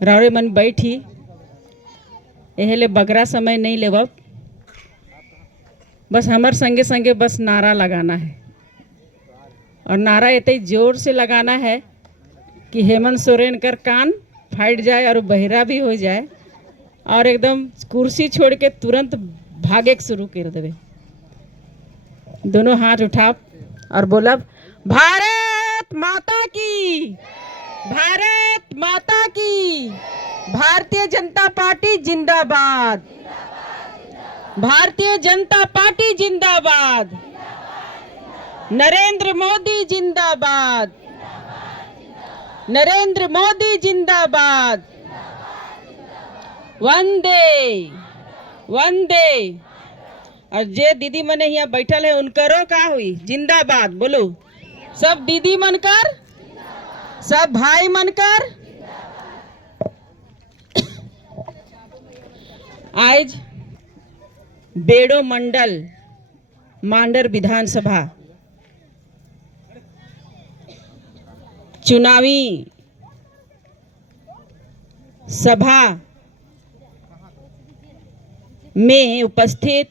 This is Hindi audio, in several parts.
रावरे मन बैठी एहले बगरा समय नहीं लेवब, बस हमार संगे संगे बस नारा लगाना है। और नारा इतने जोर से लगाना है कि हेमंत सोरेन कर कान फाट जाए और बहिरा भी हो जाए और एकदम कुर्सी छोड़ के तुरंत भागे शुरू कर देवे। दोनों हाथ उठा और बोला, भारत माता की, भारत माता की, भारतीय जनता पार्टी जिंदाबाद, भारतीय जनता पार्टी जिंदाबाद, नरेंद्र मोदी जिंदाबाद, नरेंद्र मोदी जिंदाबाद, वंदे वंदे। और जे दीदी मने यहाँ बैठल है उनकरो का हुई जिंदाबाद बोलो। सब दीदी मनकर, सब भाई मनकर। आज बेड़ो मंडल मांडर विधानसभा चुनावी सभा में उपस्थित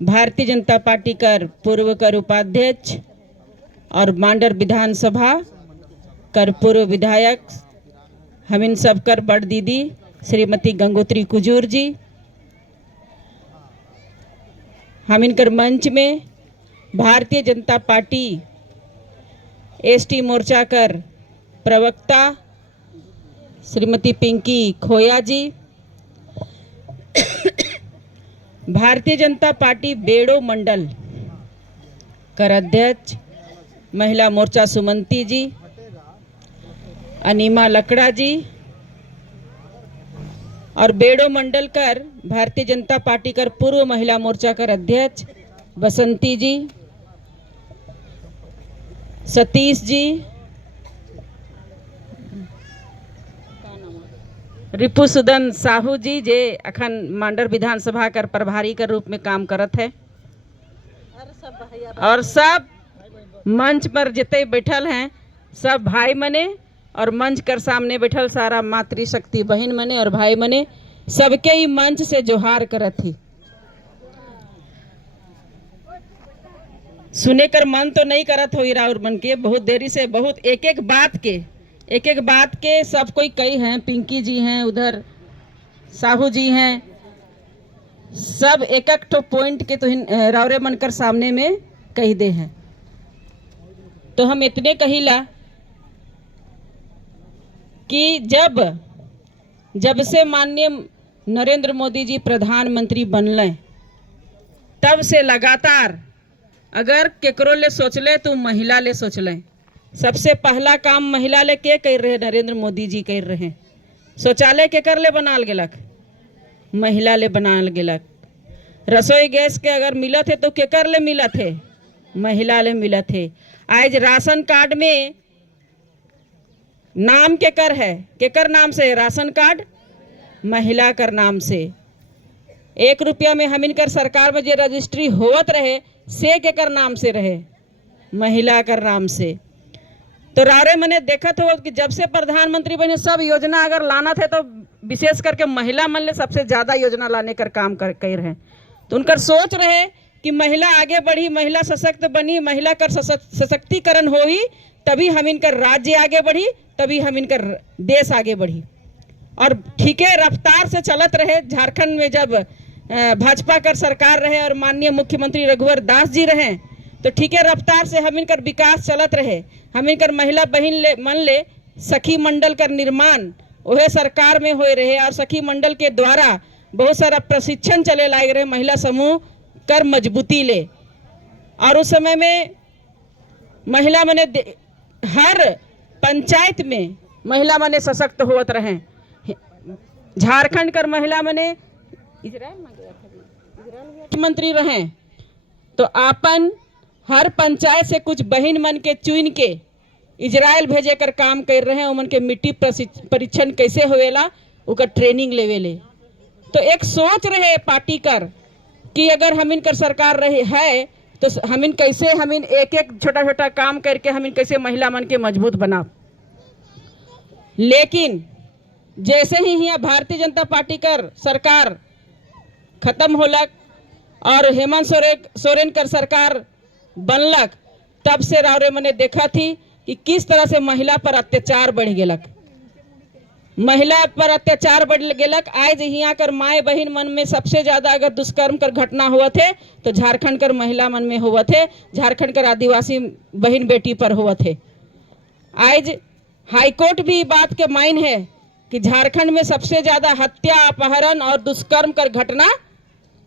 भारतीय जनता पार्टी कर पूर्व कर उपाध्यक्ष और मांडर विधानसभा कर पूर्व विधायक हमिन सब कर बड़ दीदी श्रीमती गंगोत्री कुजूर जी, हमिन कर मंच में भारतीय जनता पार्टी एसटी मोर्चा कर प्रवक्ता श्रीमती पिंकी खोया जी, भारतीय जनता पार्टी बेड़ो मंडल कर अध्यक्ष महिला मोर्चा सुमंती जी, अनीमा लकड़ा जी और बेड़ो मंडल कर भारतीय जनता पार्टी कर पूर्व महिला मोर्चा कर अध्यक्ष बसंती जी, सतीश जी, रिपु सुदन साहू जी जे अखन मांडर विधानसभा कर प्रभारी के रूप में काम करत है, और सब मंच पर जितने बैठल हैं सब भाई मने और मंच कर सामने बैठल सारा मातृशक्ति बहन मने और भाई मने सबके ही मंच से जोहार करत ही। सुने कर मन तो नहीं करत हो राउर मन के, बहुत देरी से बहुत एक एक बात के सब कोई कई हैं, पिंकी जी हैं, उधर साहू जी हैं, सब एक एक तो पॉइंट के तो रावरे मन कर सामने में कही दे हैं। तो हम इतने कहिला कि जब से माननीय नरेंद्र मोदी जी प्रधानमंत्री बनले तब से लगातार अगर केकरो ले सोच ले तो महिला ले सोच ले। सबसे पहला काम महिला ले के कर रहे नरेंद्र मोदी जी कर रहे। शौचालय केकर ले बनाल गेलक, महिला ले बनाल गेलक। रसोई गैस के अगर मिलत है तो केकर ले मिलत है, महिला ले मिलत है। आज राशन कार्ड में नाम केकर है, केकर नाम से राशन कार्ड, महिला कर नाम से। 1 रुपया में हम इनकर सरकार में जो रजिस्ट्री होवत रहे से केकर नाम से रहे, महिला कर नाम से। तो रावरे मैंने देखत हो कि जब से प्रधानमंत्री बने सब योजना अगर लाना थे तो विशेष करके महिला मन ले सबसे ज्यादा योजना लाने कर काम कर रहे। तो उनकर सोच रहे कि महिला आगे बढ़ी, महिला सशक्त बनी, महिला कर सशक्तिकरण होई तभी हम इनकर राज्य आगे बढ़ी, तभी हम इनकर देश आगे बढ़ी। और ठीक है रफ्तार से चलत रहे। झारखंड में जब भाजपा कर सरकार रहे और माननीय मुख्यमंत्री रघुवर दास जी रहे तो ठीक है रफ्तार से हम इनकर विकास चलत रहे। हम इनकर महिला बहन ले मन ले सखी मंडल कर निर्माण वह सरकार में हो रहे और सखी मंडल के द्वारा बहुत सारा प्रशिक्षण चले लाग रहे महिला समूह कर मजबूती ले। और उस समय में महिला मने हर पंचायत में महिला मने सशक्त होत रहे। झारखंड कर महिला मने मंत्री रहे तो आपन हर पंचायत से कुछ बहन मन के चुन के इजराइल भेजे कर काम कर रहे हैं। उमन के मिट्टी परीक्षण कैसे होवेला उकर ट्रेनिंग लेवेले। तो एक सोच रहे पार्टी कर कि अगर हम इनकर सरकार रहे है तो हमिन कैसे हमिन एक एक छोटा छोटा काम करके हमिन कैसे महिला मन के मजबूत बना। लेकिन जैसे ही यहाँ भारतीय जनता पार्टी कर सरकार खत्म होलक और हेमंत सोरेन कर सरकार बनलक, तब से रावरे मने देखा थी कि किस तरह से महिला पर अत्याचार बढ़ गेलक। महिला पर अत्याचार बढ़ गेलक। आज यहाँ कर माए बहन मन में सबसे ज्यादा अगर दुष्कर्म कर घटना हुआ थे तो झारखंड कर महिला मन में हुआ थे, झारखंड कर आदिवासी बहन बेटी पर हुआ थे। आज हाईकोर्ट भी बात के माइन है कि झारखंड में सबसे ज्यादा हत्या, अपहरण और दुष्कर्म कर घटना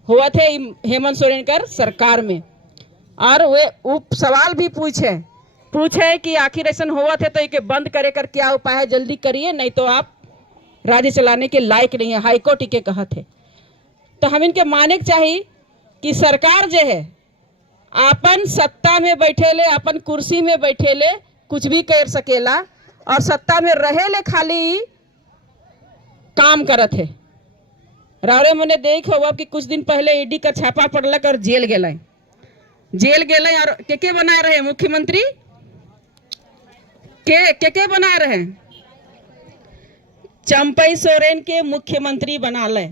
हुआ थे हेमंत सोरेन कर सरकार में। और वे उप सवाल भी पूछे कि आखिर ऐसा हुआ थे तो इके बंद करे कर क्या उपाय है, जल्दी करिए, नहीं तो आप राज्य चलाने के लायक नहीं है। हाईकोर्ट इके कहा थे। तो हम इनके माने के चाहिए कि सरकार जो है अपन सत्ता में बैठेले, अपन कुर्सी में बैठेले कुछ भी कर सकेला और सत्ता में रहेले खाली काम करत है। रावरे मने देख हो कि कुछ दिन पहले ईडी का छापा पड़लक और जेल गेले और के बनाए रहे मुख्यमंत्री, के बनाए रहे, चंपई सोरेन के मुख्यमंत्री बना ले।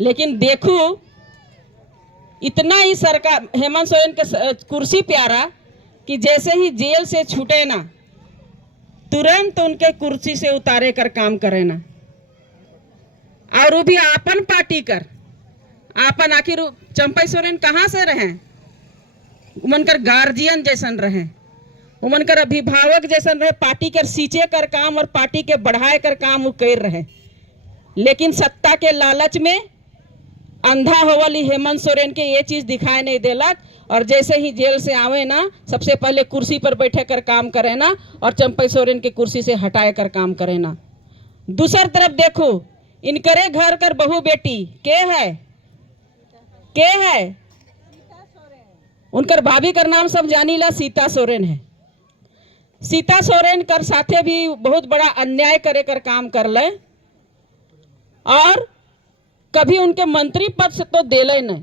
लेकिन देखो इतना ही सरकार हेमंत सोरेन के कुर्सी प्यारा कि जैसे ही जेल से छूटे ना तुरंत उनके कुर्सी से उतारे कर काम करे ना। और वो भी आपन पार्टी कर आपन। आखिर चंपई सोरेन कहाँ से रहे? उमनकर गार्जियन जैसन रहे, उमनकर अभिभावक जैसन रहे, पार्टी कर सींचे कर काम और पार्टी के बढ़ाए कर काम वो कर रहे। लेकिन सत्ता के लालच में अंधा होवली हेमंत सोरेन के ये चीज दिखाई नहीं देलक और जैसे ही जेल से आवे ना सबसे पहले कुर्सी पर बैठे कर काम करे ना और चंपई सोरेन के कुर्सी से हटाए कर काम करे ना। दूसर तरफ देखो इनकरे घर कर बहू बेटी के है उनकर भाभी कर नाम सब जानीला सीता सोरेन है। सीता सोरेन कर साथे भी बहुत बड़ा अन्याय करे कर काम कर ले और कभी उनके मंत्री पद से तो देले नहीं,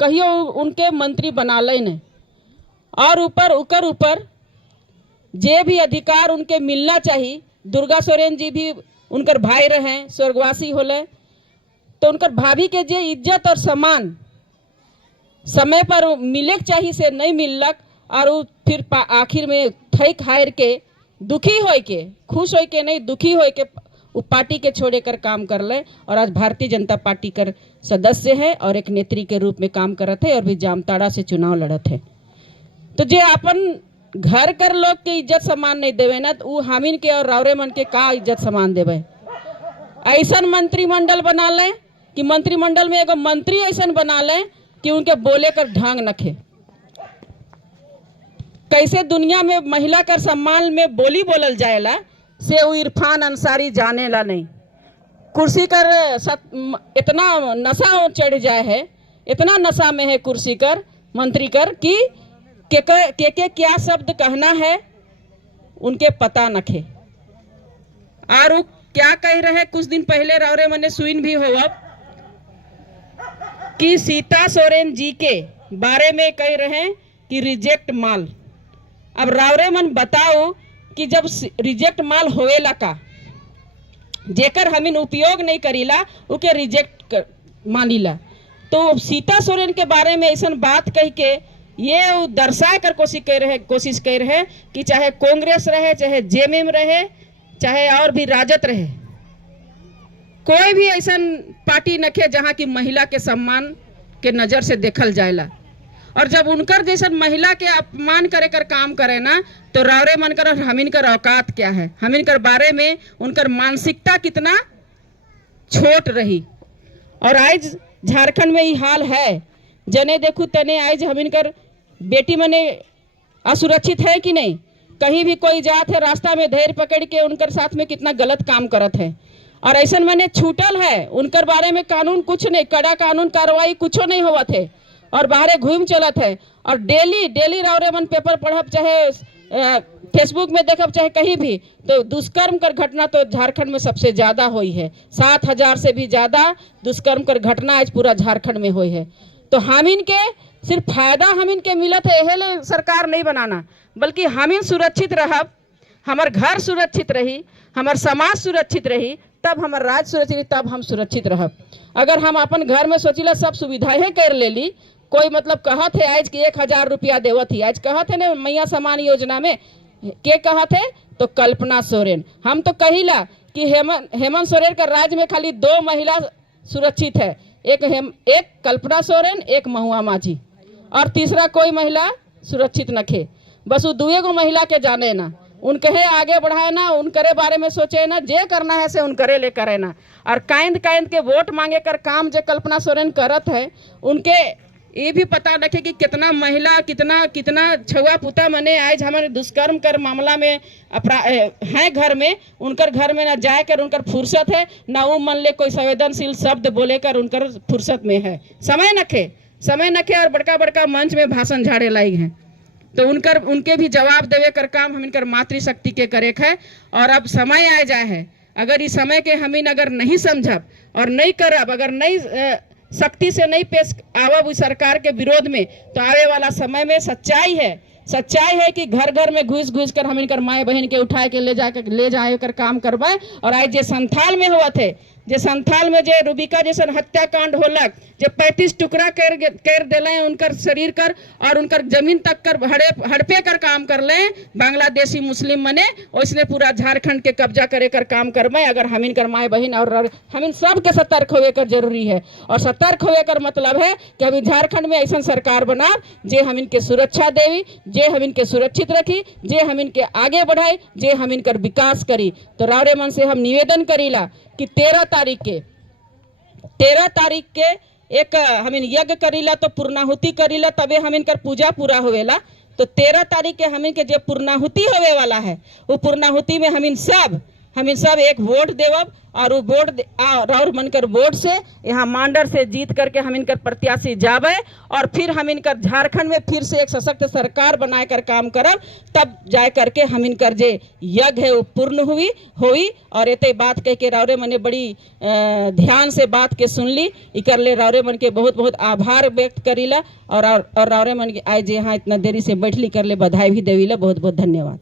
कहियो उनके मंत्री बना ले नहीं। और ऊपर जे भी अधिकार उनके मिलना चाहिए, दुर्गा सोरेन जी भी उनकर भाई रहे, स्वर्गवासी होले, तो उनकर भाभी के जे इज्जत और सम्मान समय पर मिले के चाहिए से नहीं मिललक। और वो फिर आखिर में ठैक हार के दुखी हो के, खुश हो के नहीं दुखी हो के वो पार्टी के छोड़े कर काम कर ले और आज भारतीय जनता पार्टी कर सदस्य है और एक नेत्री के रूप में काम करत है और भी जामताड़ा से चुनाव लड़त है। तो जे अपन घर कर लोग के इज्जत सम्मान नहीं देवे ना तो वो हामिन के और रावरे मन के का इज्जत सम्मान देवे। ऐसा मंत्रिमंडल बना ले कि मंत्रिमंडल में एगो मंत्री ऐसा बना ले कि उनके बोले कर ढंग नखे। कैसे दुनिया में महिला कर सम्मान में बोली बोलल जाएला से वो इरफान अंसारी जाने ला नहीं। कुर्सी कर इतना नशा चढ़ जाए है, इतना नशा में है कुर्सी कर मंत्री कर कि के क्या शब्द कहना है उनके पता नखे। और वो क्या कह रहे कुछ दिन पहले रावरे मने सुइन भी हो कि सीता सोरेन जी के बारे में कह रहे कि रिजेक्ट माल। अब रावरे मन बताओ कि जब रिजेक्ट माल होएला का जेकर हमिन उपयोग नहीं करीला उके रिजेक्ट मानीला। तो सीता सोरेन के बारे में ऐसा बात कह के ये दर्शाए कर कोशिश कर रहे कि चाहे कांग्रेस रहे, चाहे जेएमएम रहे, चाहे और भी राजद रहे, कोई भी ऐसा पार्टी नखे जहाँ की महिला के सम्मान के नजर से देखल जाएला। और जब उनकर जैसा महिला के अपमान करे कर काम करे ना तो रावरे मन कर हमिन कर औकात क्या है, हमिन कर बारे में उनकर मानसिकता कितना छोट रही। और आज झारखंड में ये हाल है, जने देखो तने आज हमिन कर बेटी मने असुरक्षित है कि नहीं। कहीं भी कोई जात है रास्ता में धैर्य पकड़ के उनकर साथ में कितना गलत काम करत है और ऐसा मैंने छूटल है उनकर बारे में कानून कुछ नहीं, कड़ा कानून कार्रवाई कुछ नहीं हुआ थे और बाहरे घूम चलत है। और डेली रावरे मन पेपर पढ़ब चाहे फेसबुक में देखब चाहे कहीं भी तो दुष्कर्म कर घटना तो झारखंड में सबसे ज्यादा हुई है। 7,000 से भी ज्यादा दुष्कर्म कर घटना आज पूरा झारखंड में हुई है। तो हामिन के सिर्फ फायदा हम इनके मिलत है यही ले सरकार नहीं बनाना, बल्कि हम इन सुरक्षित रहब, हमार घर सुरक्षित रही, हमार समाज सुरक्षित रही, तब हमार राज्य सुरक्षित रही, तब हम सुरक्षित रहब। अगर हम अपन घर में सोचिला सब सुविधाएं कर लेली, कोई मतलब कहत है आज कि 1000 रुपया देवत ही, आज कहत है ना मैया समान योजना में के कहत है तो कल्पना सोरेन। हम तो कहिला कि हेमंत सोरेन का राज्य में खाली 2 महिला सुरक्षित है, एक कल्पना सोरेन, एक महुआ माझी, और तीसरा कोई महिला सुरक्षित नखे। बस वो 2 महिला के जाने ना, उनके आगे बढ़ाए ना, उनकरे बारे में सोचे ना, जे करना है से उनकरे ले करे ना। और काइंद के वोट मांगे कर काम जो कल्पना सोरेन करत है, उनके ये भी पता रखे कि कितना महिला कितना छुआ पुता मने आज हमारे दुष्कर्म कर मामला में हैं घर में, उनकर घर में ना जाए कर उनकर फुर्सत है, ना वो मन ले कोई संवेदनशील शब्द बोले कर उनकर फुर्सत में है, समय नखे और बड़का मंच में भाषण झाड़े लाई हैं। तो उनके भी जवाब देवे कर काम हम इनकर मातृशक्ति के करे है। और अब समय आ जाए है, अगर इस समय के हम अगर नहीं समझब और नहीं करब, अगर नहीं शक्ति से नहीं पेश आवब उस सरकार के विरोध में, तो आने वाला समय में सच्चाई है कि घर घर में घुस कर हम इनकर माए बहन के उठाए के ले जाए कर काम करवाए। और आज जे संथाल में हुआ थे, जे संथाल में जे रूबिका जैसन हत्याकांड होलक, जे 35 टुकड़ा कर दिले उनकर शरीर कर और उनकर जमीन तक कर हड़पे कर काम कर ले बांग्लादेशी मुस्लिम मने, उसने पूरा झारखंड के कब्जा करे कर काम करवाए। अगर हम इनकर माए बहन और हम इन सब के सतर्क होवे कर जरूरी है। और सतर्क होवे कर मतलब है कि अभी झारखंड में ऐसा सरकार बना जे हम इनके सुरक्षा देवी, जे हम इनके सुरक्षित रखी, जे हम इनके आगे बढ़ाई, जे हम इनकर विकास करी। तो रावरे मन से हम निवेदन करीला कि 13 तारीख के एक हम यज्ञ करीला, तो पूर्णाहुति करीला, तबे हम इनकर पूजा पूरा होवेला। तो 13 तारीख के हम इनके जो पूर्णाहुति होवे वाला है, वो पूर्णाहुति में हम इन सब एक वोट देवब। और वो वोट और मनकर वोट से यहाँ मांडर से जीत करके हम इनकर प्रत्याशी जावे, और फिर हम इनकर झारखंड में फिर से एक सशक्त सरकार बनाए कर काम करब। तब जाए करके हम इनकर जे यज्ञ है वो पूर्ण हुई। और एते बात कह के रावरे मने बड़ी ध्यान से बात के सुन ली, इकर ले रावरे मन के बहुत बहुत आभार व्यक्त करीला। और रावरे मन के आज यहाँ इतना देरी से बैठली कर ले बधाई भी देवीला। बहुत बहुत धन्यवाद।